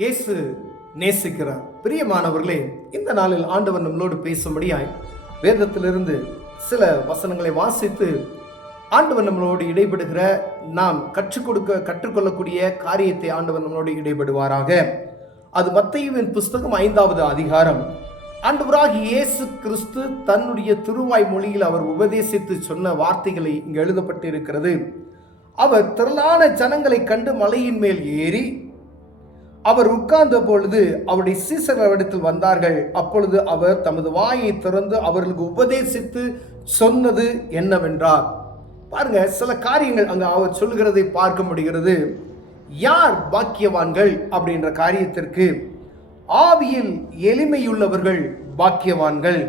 இயேசு நேசிக்கிறார். பிரியமானவர்களே, இந்த நாளில் ஆண்டவர் நம்மளோடு பேசும்படியாய் வேதத்திலிருந்து சில வசனங்களை வாசித்து ஆண்டவர் நம்மளோடு இடைபடுகிற நாம் கற்றுக்கொள்ளக்கூடிய காரியத்தை ஆண்டவர் நம்மளோடு இடைபடுவாராக. அது மத்தேயுவின் புஸ்தகம் 5வது அதிகாரம். ஆண்டவராகிய இயேசு கிறிஸ்து தன்னுடைய திருவாய் மொழியில் அவர் உபதேசித்து சொன்ன வார்த்தைகளை இங்கு எழுதப்பட்டிருக்கிறது. அவர் திரளான ஜனங்களை கண்டு மலையின் மேல் ஏறி அவர் உட்கார்ந்த பொழுது அவருடைய சீசர்களிடத்தில் வந்தார்கள். அப்பொழுது அவர் தமது வாயை திறந்து அவர்களுக்கு உபதேசித்து சொன்னது என்னவென்றார், பாருங்க, சில காரியங்கள் அங்க அவர் சொல்லுகிறதை பார்க்க முடிகிறது. யார் பாக்கியவான்கள் அப்படின்ற காரியத்திற்கு, ஆவியில் எளிமையுள்ளவர்கள் பாக்கியவான்கள்,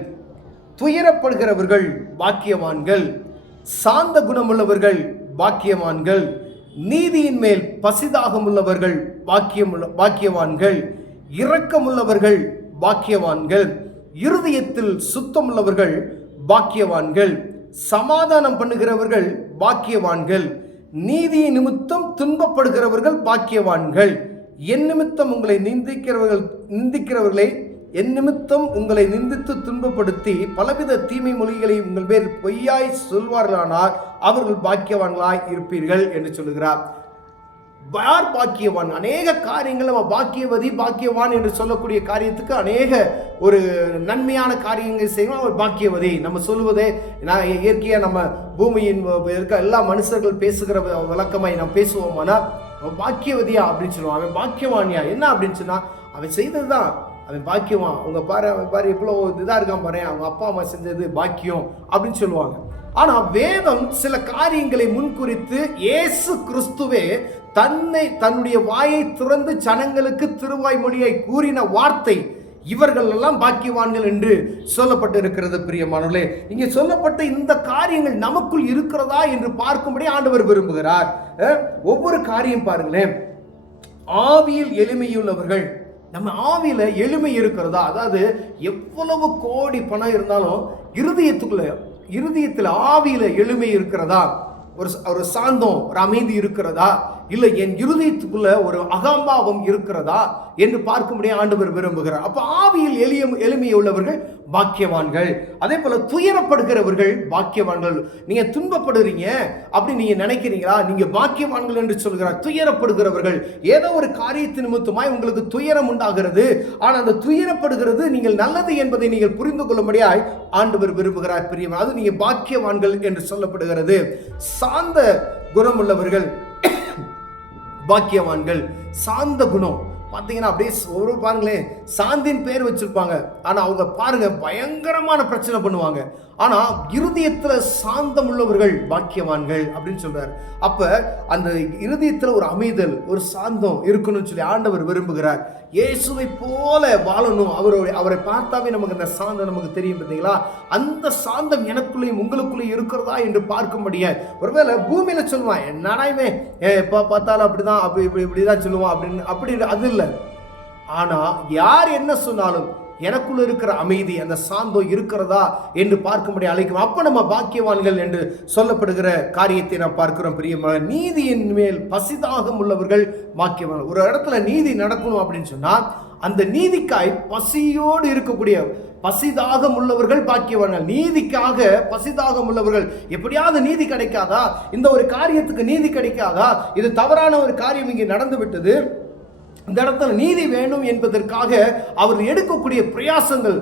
துயரப்படுகிறவர்கள் பாக்கியவான்கள், சாந்த குணமுள்ளவர்கள் பாக்கியவான்கள், நீதியின் மேல் பசிதாகம் உள்ளவர்கள் பாக்கியவான்கள், இரக்கமுள்ளவர்கள் பாக்கியவான்கள், இருதயத்தில் சுத்தமுள்ளவர்கள் பாக்கியவான்கள், சமாதானம் பண்ணுகிறவர்கள் பாக்கியவான்கள், நீதியை நிமித்தம் துன்பப்படுகிறவர்கள் பாக்கியவான்கள், என் நிமித்தம் உங்களை நிந்திக்கிறவர்களை என் நிமித்தம் உங்களை நிந்தித்து துன்பப்படுத்தி பலவித தீமை மொழிகளை உங்கள் பேர் பொய்யாய் சொல்வார்களானால் அவர்கள் பாக்கியவான்களாய் இருப்பீர்கள் என்று சொல்லுகிறார். யார் பாக்கியவான்? அநேக காரியங்கள் நம்ம பாக்கியவான் என்று சொல்லக்கூடிய காரியத்துக்கு அநேக ஒரு நன்மையான காரியங்கள் செய்யணும். அவர் பாக்கியவதி நம்ம சொல்லுவதே இயற்கையாக நம்ம பூமியின் இருக்க எல்லா மனுஷர்கள் பேசுகிற விளக்கமாய் நம்ம பேசுவோமானா அவன் பாக்கியவதியா அப்படின்னு சொல்லுவான். அவன் பாக்கியவானியா என்ன அப்படின்னு சொன்னா அவன் செய்தது தான் அவன் பாக்கியவான். அவங்க பாரு இவ்வளோ இதாக இருக்கான் பாரு, அவங்க அப்பா அம்மா செஞ்சது பாக்கியம் அப்படின்னு சொல்லுவாங்க. ஆனா வேதம் சில காரியங்களை முன்குறித்து இயேசு கிறிஸ்துவே தன்னுடைய வாயை திறந்து ஜனங்களுக்கு திருவாய் மொழியை கூறின வார்த்தை, இவர்கள் எல்லாம் பாக்கியவான்கள் என்று சொல்லப்பட்டு இருக்கிறது. பிரியமானவர்களே, இங்கே சொல்லப்பட்ட இந்த காரியங்கள் நமக்குள் இருக்கிறதா என்று பார்க்கும்படி ஆண்டவர் விரும்புகிறார். ஒவ்வொரு காரியம் பாருங்களேன். ஆவியில் எளிமையுள்ளவர்கள், நம்ம ஆவியில எளிமை இருக்கிறதா? அதாவது எவ்வளவு கோடி பணம் இருந்தாலும் இருதயத்தில் ஆவியில எளிமை இருக்கிறதா? ஒரு சாந்தம், ஒரு அமைதி இருக்கிறதா? இல்லை என் இருதயத்துக்குள்ள ஒரு அகம்பாவம் இருக்கிறதா என்று பார்க்கும்படி ஆண்டவர் விரும்புகிறார். அப்ப ஆவியில் எளிமை உள்ளவர்கள் பாக்கியவான்கள். அதே போல துயரப்படுகிறவர்கள் பாக்கியவான்கள். நீங்க துன்பப்படுறீங்க அப்படி நீங்க நினைக்கிறீங்களா? நீங்க பாக்கியவான்கள் என்று சொல்கிறார். துயரப்படுகிறவர்கள், ஏதோ ஒரு காரியத்தின் நிமித்தமாய் உங்களுக்கு துயரம் உண்டாகிறது, ஆனால் அந்த துயரப்படுகிறது நீங்கள் நல்லது என்பதை நீங்கள் புரிந்து கொள்ளும்படியாய் ஆண்டவர் விரும்புகிறார். பிரியம், அது நீங்க பாக்கியவான்கள் என்று சொல்லப்படுகிறது. சாந்த குணமுள்ளவர்கள் பாக்கியவான்கள். சாந்த குணம் பார்த்தீங்கன்னா அப்படியே ஒரு பாருங்களேன், சாந்தின் பேர் வச்சிருப்பாங்க, ஆனா அவங்க பாருங்க பயங்கரமான பிரச்சனை பண்ணுவாங்க. ஆனா இருதயத்துல சாந்தம் உள்ளவர்கள் பாக்கியவான்கள் அப்படின்னு சொல்றாரு. அப்ப அந்த இருதயத்துல ஒரு அமைதல், ஒரு சாந்தம் இருக்கணும்னு சொல்லி ஆண்டவர் விரும்புகிறார். இயேசுவை போல வாழணும். அவரை பார்த்தாவே நமக்கு அந்த சாந்தம் நமக்கு தெரியும். பார்த்தீங்களா? அந்த சாந்தம் எனக்குள்ளேயும் உங்களுக்குள்ளேயும் இருக்கிறதா என்று பார்க்க முடியாது. ஒருவேளை பூமியில சொல்லுவான், என்னடாயுமே எப்ப பார்த்தாலும் அப்படிதான் இப்படிதான் சொல்லுவான் அப்படின்னு அது இல்லை. ஆனா யார் என்ன சொன்னாலும் எனக்குள்ள இருக்கிற அமைதி, அந்த சாந்தம் இருக்கிறதா என்று பார்க்கும்படி அழைக்கும். அப்ப நம்ம பாக்கியவான்கள் என்று சொல்லப்படுகிற காரியத்தை நாம் பார்க்கிறோம். பிரியமான, நீதியின் மேல் பசிதாகம் உள்ளவர்கள் பாக்கியவான்கள். ஒரு இடத்துல நீதி நடக்கணும் அப்படின்னு சொன்னா அந்த நீதிக்காய் பசியோடு இருக்கக்கூடிய பசிதாகம் உள்ளவர்கள் பாக்கியவான்கள். நீதிக்காக பசிதாகம் உள்ளவர்கள். எப்படியாவது நீதி கிடைக்காதா? இந்த ஒரு காரியத்துக்கு நீதி கிடைக்காதா? இது தவறான ஒரு காரியம் இங்கே நடந்து விட்டது, இந்த இடத்துல நீதி வேணும் என்பதற்காக அவர் எடுக்கக்கூடிய பிரயாசங்கள்,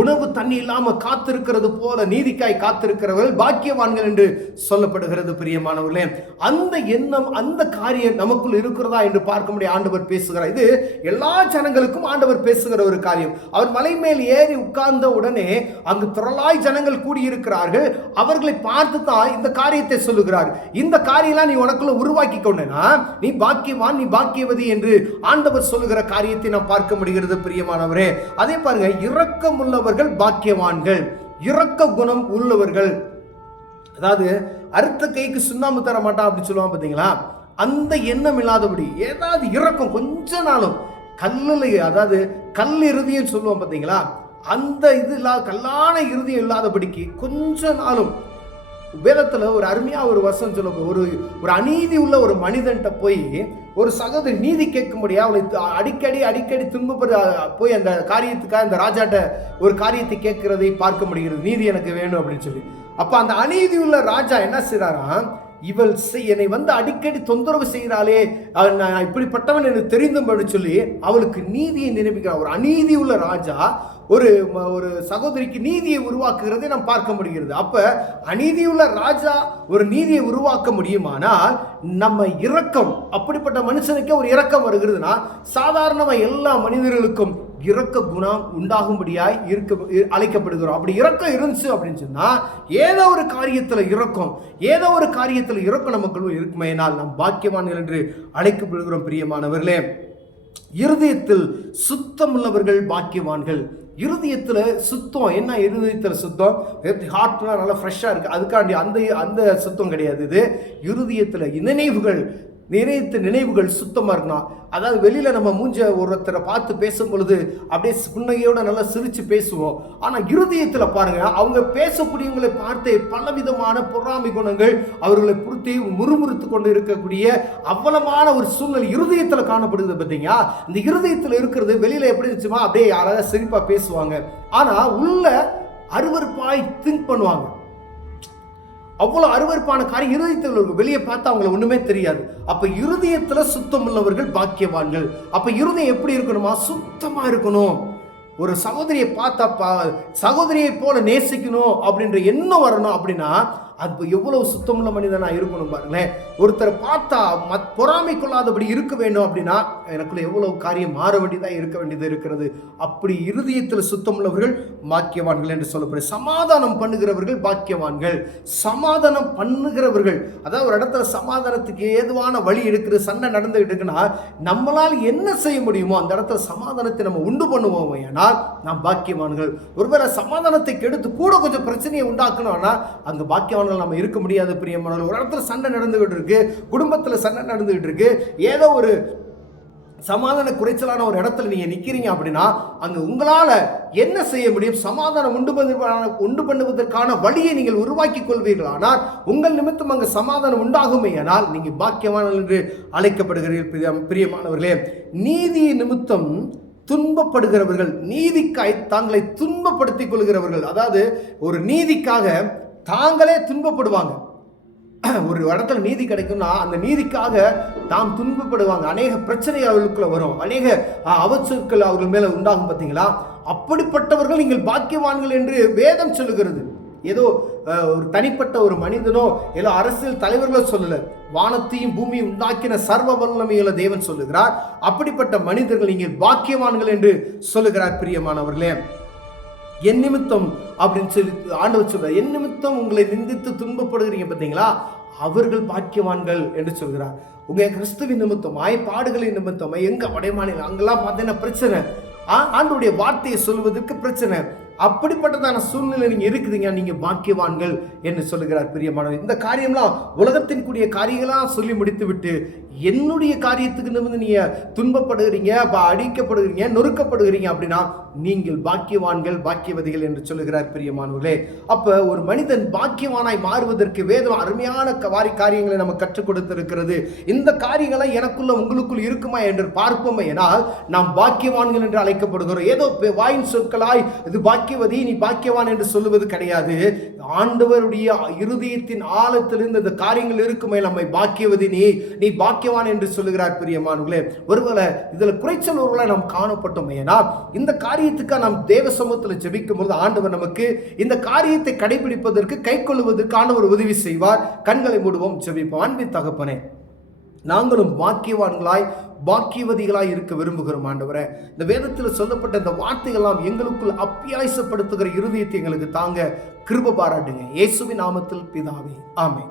உணவு தண்ணி இல்லாம காத்திருக்கிறது போல நீதிக்காய் காத்திருக்கிறவர்கள் பாக்கியவான்கள் என்று சொல்லப்படுகிறது. பிரியமானவர்களே, அந்த எண்ணம், அந்த காரியம் நமக்குள் இருக்கிறதா என்று பார்க்க முடிய ஆண்டவர் பேசுகிறார். இது எல்லா ஜனங்களுக்கும் ஆண்டவர் பேசுகிற ஒரு காரியம். அவர் மலை மேல் ஏறி உட்கார்ந்த உடனே அங்கு திரளாய் ஜனங்கள் கூடியிருக்கிறார்கள். அவர்களை பார்த்து தான் இந்த காரியத்தை சொல்லுகிறார். இந்த காரியெல்லாம் நீ உனக்குள்ள உருவாக்கி கொண்டனா நீ பாக்கியவான், நீ பாக்கியவதி என்று ஆண்டவர் சொல்லுகிற காரியத்தை நாம் பார்க்க முடிகிறது. பிரியமானவரே, அதே பாருங்க, இரக்கமுள்ள பாக்கியவான்கள், இரக்க குணம் உள்ளவர்கள். அதாவது அறுத்த கைக்கு சுண்ணாம்பு தர மாட்டான் அப்படி சொல்லுவான் பார்த்தீங்களா? அந்த எண்ணம் இல்லாதபடி, ஏதாவது இரக்கம் கொஞ்ச நாளும் கல்லுல, அதாவது கல் இறுதியும் சொல்லுவோம் பார்த்தீங்களா? அந்த இது கல்லான இறுதியம் இல்லாதபடிக்கு கொஞ்ச நாளும் வேதத்துல ஒரு அருமையா ஒரு வசனம் சொல்ல, ஒரு ஒரு அநீதி உள்ள ஒரு மனிதன்கிட்ட போய் ஒரு சகோதரி நீதி கேட்கும்படியா அவளை அடிக்கடி துன்பப்பட போய் அந்த காரியத்துக்காக அந்த ராஜாட்ட ஒரு காரியத்தை கேட்கிறதை பார்க்க முடிகிறது. நீதி எனக்கு வேணும் அப்படின்னு சொல்லி. அப்ப அந்த அநீதி உள்ள ராஜா என்ன செய்றாராம், இவள் என்னை அடிக்கடி தொந்தரவு செய்கிறாளே, நான் இப்படிப்பட்டவன் எனக்கு தெரிந்தும்படி சொல்லி அவளுக்கு நீதியை நிரூபிக்கிறார். ஒரு அநீதி உள்ள ராஜா ஒரு சகோதரிக்கு நீதியை உருவாக்குகிறதை நாம் பார்க்க முடிகிறது. அப்ப அநீதியுள்ள ராஜா ஒரு நீதியை உருவாக்க முடியுமானால் நம்ம இரக்கம், அப்படிப்பட்ட மனுஷனுக்கே ஒரு இரக்கம் வருகிறதுனா சாதாரணமா எல்லா மனிதர்களுக்கும் இரக்க குணம் உண்டாகும்படியாய் அழைக்கப்படுகிறோம். அப்படி இரக்கம் இருந்துச்சு அப்படின்னு சொன்னா ஏதோ ஒரு காரியத்துல இரக்கம் நமக்குள்ள இருக்குமேனால் நாம் பாக்கியவான்கள் என்று அழைக்கப்படுகிறோம். பிரியமானவர்களே, இருதயத்தில் சுத்தம் உள்ளவர்கள் பாக்கியவான்கள். இருதயத்துல சுத்தம் என்ன? இருதயத்துல சுத்தம், ஹார்ட்லாம் நல்லா ஃப்ரெஷ்ஷா இருக்கு, அதுக்காண்டி அந்த சுத்தம் கிடையாது. இது இருதயத்துல நினைவுகள் சுத்தமா இருக்கணும். அதாவது வெளியில நம்ம மூஞ்ச ஒருத்தரை பார்த்து பேசும் பொழுது அப்படியே புன்னகையோட நல்லா சிரிச்சு பேசுவோம். ஆனா இருதயத்துல பாருங்க, அவங்க பேசக்கூடியவங்களை பார்த்து பலவிதமான பொறாமை குணங்கள் அவர்களை பொறுத்து முறுமுறுத்து கொண்டு இருக்கக்கூடிய அவ்வளமான ஒரு சூழ்நிலை இருதயத்துல காணப்படுது. பார்த்தீங்களா? இந்த இருதயத்துல இருக்கிறது வெளியில எப்படி இருந்துச்சுமா அப்படியே யாராவது சிரிப்பா பேசுவாங்க, ஆனா உள்ள அருவருப்பாய் திங்க் பண்ணுவாங்க. அவ்வளவு அருவருப்பான காரியம் இருதயத்தில் வெளியே பார்த்தா அவங்களை ஒண்ணுமே தெரியாது. அப்ப இருதயத்துல சுத்தம் உள்ளவர்கள் பாக்கியவான்கள். அப்ப இருதயம் எப்படி இருக்கணுமா? சுத்தமா இருக்கணும். ஒரு சகோதரியை பார்த்தா சகோதரியை போல நேசிக்கணும் அப்படின்ற எண்ணம் வரணும். அப்படின்னா அது எவ்வளவு சுத்தமுள்ள மனிதனா இருக்கணும் பாருங்களேன். ஒருத்தரை பார்த்தா பொறாமை கொள்ளாதபடி இருக்க வேண்டும். அப்படின்னா எனக்குள்ள எவ்வளவு காரியம் மாற வேண்டியதாக இருக்க வேண்டியது இருக்கிறது. அப்படி இருதயத்தில் சுத்தமுள்ளவர்கள் பாக்கியவான்கள் என்று சொல்லப்படுது. சமாதானம் பண்ணுகிறவர்கள் பாக்கியவான்கள். சமாதானம் பண்ணுகிறவர்கள், அதாவது ஒரு இடத்துல சமாதானத்துக்கு ஏதுவான வழி இருக்குது, சண்டை நடந்துகிட்டு இருக்குன்னா நம்மளால் என்ன செய்ய முடியுமோ அந்த இடத்துல சமாதானத்தை நம்ம உண்டு பண்ணுவோம். ஏனால் நாம் பாக்கியவான்கள். ஒருவேளை சமாதானத்தை கெடுத்து கூட கொஞ்சம் பிரச்சனையை உண்டாக்கணும்னா அங்க பாக்கியவான்கள் நம்ம இருக்க முடியாது. பிரியமானவர்கள், ஒரு இடத்துல சண்டை நடந்துகிட்டு இருக்கு, குடும்பத்துல சண்டை நடந்துகிட்டு இருக்கு, ஏதோ ஒரு சமாதான குறைச்சலான ஒரு இடத்துல நீங்க நிக்கிறீங்க அப்படின்னா அங்க உங்களால என்ன செய்ய முடியும்? சமாதானம் உண்டு பண்ணுவதற்கான வழியை நீங்கள் உருவாக்கி கொள்வீர்கள். ஆனால் உங்கள் நிமித்தம் அங்கு சமாதானம் உண்டாகுமே ஆனால் நீங்க பாக்கியவான்கள் என்று அழைக்கப்படுகிறீர்கள். பிரியமானவர்களே, நீதி நிமித்தம் துன்பப்படுகிறவர்கள், நீதிக்காய் தாங்களை துன்பப்படுத்திக் கொள்கிறவர்கள், அதாவது ஒரு நீதிக்காக தாங்களே துன்பப்படுவாங்க. ஒரு இடத்துல நீதி கிடைக்கும்னா அந்த நீதிக்காக தாம் துன்பப்படுவாங்க. அநேக பிரச்சனை அவர்களுக்குள்ள வரும், அநேக அவச்சொற்கள் அவர்கள் மேல உண்டாகும். பார்த்தீங்களா? அப்படிப்பட்டவர்கள் நீங்கள் பாக்கியவான்கள் என்று வேதம் சொல்லுகிறது. ஏதோ ஒரு தனிப்பட்ட ஒரு மனிதனோ ஏதோ அரசியல் தலைவர்களோ சொல்லல, வானத்தையும் பூமியும் உண்டாக்கின சர்வ வல்லமையுள்ள தேவன் சொல்லுகிறார். அப்படிப்பட்ட மனிதர்கள் நீங்கள் பாக்கியவான்கள் என்று சொல்லுகிறார். பிரியமானவர்களே, என் நிமித்தம் அப்படின்னு சொல்லி ஆண்டவர் சொல்றார். என் நிமித்தம் உங்களை நிந்தித்து துன்பப்படுகிறீங்க பார்த்தீங்களா, அவர்கள் பாக்கியவான்கள் என்று சொல்கிறார். உங்க கிறிஸ்துவின் நிமித்தமாய் பாடுகளின் நிமித்தமாய் எங்க வடமாநிலம் அங்கெல்லாம் பார்த்தீங்கன்னா பிரச்சனை, ஆண்டவருடைய வார்த்தையை சொல்வதற்கு பிரச்சனை. அப்படிப்பட்டதான சூழ்நிலை நீங்க இருக்குதுங்க, நீங்க பாக்கியவான்கள் என்று சொல்லுகிறார். பிரியமானவர், இந்த காரியம்லாம் உலகத்தின் கூடிய காரியங்களாம் சொல்லி முடித்து விட்டு என்னுடைய காரியத்துக்கு நீங்க துன்பப்படுகிறீங்க, அடிக்கப்படுகிறீங்க, நொறுக்கப்படுகிறீங்க அப்படின்னா நீங்கள் பாக்கியவான்கள், பாக்கியவதிகள் என்று சொல்லுகிறார். பிரியமானவர்களே, அப்ப ஒரு மனிதன் பாக்கியவானாய் மாறுவதற்கு வேதம் அருமையான காரியங்களை நம்ம கற்றுக் கொடுத்திருக்கிறது. இந்த காரியங்களை எனக்குள்ள உங்களுக்குள் இருக்குமா என்று பார்ப்போமே எனால் நாம் பாக்கியவான்கள் என்று அழைக்கப்படுகிறோம். ஏதோ வாயின் சொற்களாய் இது பாக்கியவதி, நீ பாக்கியவான் என்று சொல்லுவது கிடையாது. ஆண்டவருடைய இருதயத்தின் ஆழத்திலிருந்து இந்த காரியங்கள் இருக்குமே நம்மை பாக்கியவதி, நீ பாக்கியவான் என்று சொல்லுகிறார். பிரியமானவர்களே, ஒருவேளை இதுல குறைச்சல் ஒருவேளை நாம் காணப்பட்டோம் ஏன்னா இந்த காரியத்துக்காக நாம் தேவ சமூகத்தில் ஜெபிக்கும் போது ஆண்டவர் நமக்கு இந்த காரியத்தை கடைபிடிப்பதற்கு கை கொள்வதற்கு ஆண்டவர் உதவி செய்வார். கண்களை மூடுவோம், ஜெபிப்போம். அன்பின் தகப்பனே, நாங்களும் பாக்கியவான்களாய் பாக்கியவதிகளாய் இருக்க விரும்புகிறோம். ஆண்டவரே, இந்த வேதத்தில் சொல்லப்பட்ட இந்த வார்த்தைகள்லாம் எங்களுக்குள் அப்பியாசப்படுத்துகிற இருதயத்தை எங்களுக்கு தாங்க கிருபை பாராட்டுங்க. இயேசுவின் நாமத்தில் பிதாவே, ஆமென்.